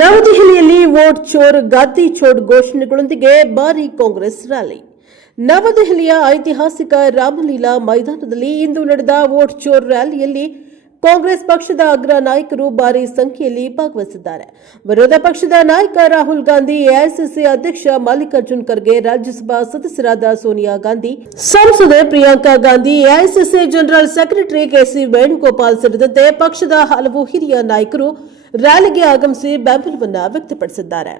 ನವದೆಹಲಿಯಲ್ಲಿ ವೋಟ್ ಚೋರ್ ಗಾದಿ ಚೋರ್ ಘೋಷಣೆಗಳೊಂದಿಗೆ ಭಾರಿ ಕಾಂಗ್ರೆಸ್ ರ್ಯಾಲಿ. ನವದೆಹಲಿಯ ಐತಿಹಾಸಿಕ ರಾಮಲೀಲಾ ಮೈದಾನದಲ್ಲಿ ಇಂದು ನಡೆದ ವೋಟ್ ಚೋರ್ ರ್ಯಾಲಿಯಲ್ಲಿ ಕಾಂಗ್ರೆಸ್ ಪಕ್ಷದ ಅಗ್ರ ನಾಯಕರು ಭಾರಿ ಸಂಖ್ಯೆಯಲ್ಲಿ ಭಾಗವಹಿಸಿದ್ದಾರೆ. ವಿರೋಧ ಪಕ್ಷದ ನಾಯಕ ರಾಹುಲ್ ಗಾಂಧಿ ಎಐಸಿಸಿ ಅಧ್ಯಕ್ಷ ಮಲ್ಲಿಕಾರ್ಜುನ್ ಖರ್ಗೆ, ರಾಜ್ಯಸಭಾ ಸದಸ್ಯರಾದ ಸೋನಿಯಾ ಗಾಂಧಿ, ಸಂಸದೆ Priyanka Gandhi AICC general secretary KC Venugopal ಸೇರಿದಂತೆ ಪಕ್ಷದ ಹಲವು ಹಿರಿಯ ನಾಯಕರು ರ್ಯಾಲಿಗೆ ಆಗಮಿಸಿ ಬೆಂಬಲವನ್ನು ವ್ಯಕ್ತಪಡಿಸಿದ್ದಾರೆ.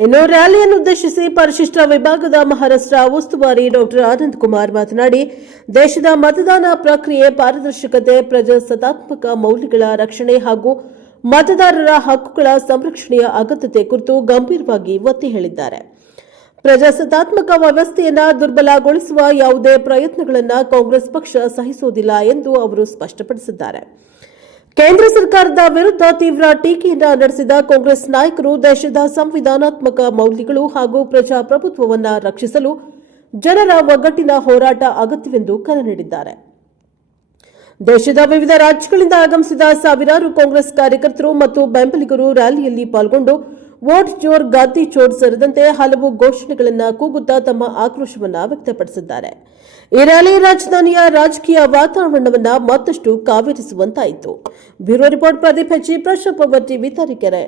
ಇನ್ನು ರ್ಯಾಲಿಯನ್ನು ಉದ್ದೇಶಿಸಿ ಪರಿಶಿಷ್ಟ ವಿಭಾಗದ ಮಹಾರಾಷ್ಟ್ರ ಉಸ್ತುವಾರಿ ಡಾಕ್ಟರ್ ಆನಂದ್ ಕುಮಾರ್ ಮಾತನಾಡಿ, ದೇಶದ ಮತದಾನ ಪ್ರಕ್ರಿಯೆ ಪಾರದರ್ಶಕತೆ, ಪ್ರಜಾಸತ್ತಾತ್ಮಕ ಮೌಲ್ಯಗಳ ರಕ್ಷಣೆ ಹಾಗೂ ಮತದಾರರ ಹಕ್ಕುಗಳ ಸಂರಕ್ಷಣೆಯ ಅಗತ್ಯತೆ ಕುರಿತು ಗಂಭೀರವಾಗಿ ಒತ್ತಿ ಹೇಳಿದ್ದಾರೆ. ಪ್ರಜಾಸತ್ತಾತ್ಮಕ ವ್ಯವಸ್ಥೆಯನ್ನ ದುರ್ಬಲಗೊಳಿಸುವ ಯಾವುದೇ ಪ್ರಯತ್ನಗಳನ್ನು ಕಾಂಗ್ರೆಸ್ ಪಕ್ಷ ಸಹಿಸುವುದಿಲ್ಲ ಎಂದು ಅವರು ಸ್ಪಷ್ಟಪಡಿಸಿದ್ದಾರೆ. ಕೇಂದ್ರ ಸರ್ಕಾರದ ವಿರುದ್ಧ ತೀವ್ರ ಟೀಕೆಯಿಂದ ನಡೆಸಿದ ಕಾಂಗ್ರೆಸ್ ನಾಯಕರು ದೇಶದ ಸಂವಿಧಾನಾತ್ಮಕ ಮೌಲ್ಯಗಳು ಹಾಗೂ ಪ್ರಜಾಪ್ರಭುತ್ವವನ್ನ ರಕ್ಷಿಸಲು ಜನರ ಒಗ್ಗಟ್ಟಿನ ಹೋರಾಟ ಅಗತ್ಯವೆಂದು ಕರೆ ನೀಡಿದ್ದಾರೆ. ದೇಶದ ವಿವಿಧ ರಾಜ್ಯಗಳಿಂದ ಆಗಮಿಸಿದ ಸಾವಿರಾರು ಕಾಂಗ್ರೆಸ್ ಕಾರ್ಯಕರ್ತರು ಮತ್ತು ಬೆಂಬಲಿಗರು ರ್ಯಾಲಿಯಲ್ಲಿ ಪಾಲ್ಗೊಂಡು ವೋಟ್ ಜೋರ್ ಗಾದಿ ಚೋರ್ ಸೇರಿದಂತೆ ಹಲವು ಘೋಷಣೆಗಳನ್ನು ಕೂಗುತ್ತಾ ತಮ್ಮ ಆಕ್ರೋಶವನ್ನು ವ್ಯಕ್ತಪಡಿಸಿದ್ದಾರೆ. ಈ ರಾಜಧಾನಿಯ ರಾಜಕೀಯ ವಾತಾವರಣವನ್ನ ಮತ್ತಷ್ಟು ಕಾವೇರಿಸುವಂತಾಯಿತು. ಬ್ಯೂರೋ ರಿಪೋರ್ಟ್ ಪ್ರದೀಪ್ ಹೆಚ್ಚಿ ಟಿವಿ ತರೀಕೆರೆ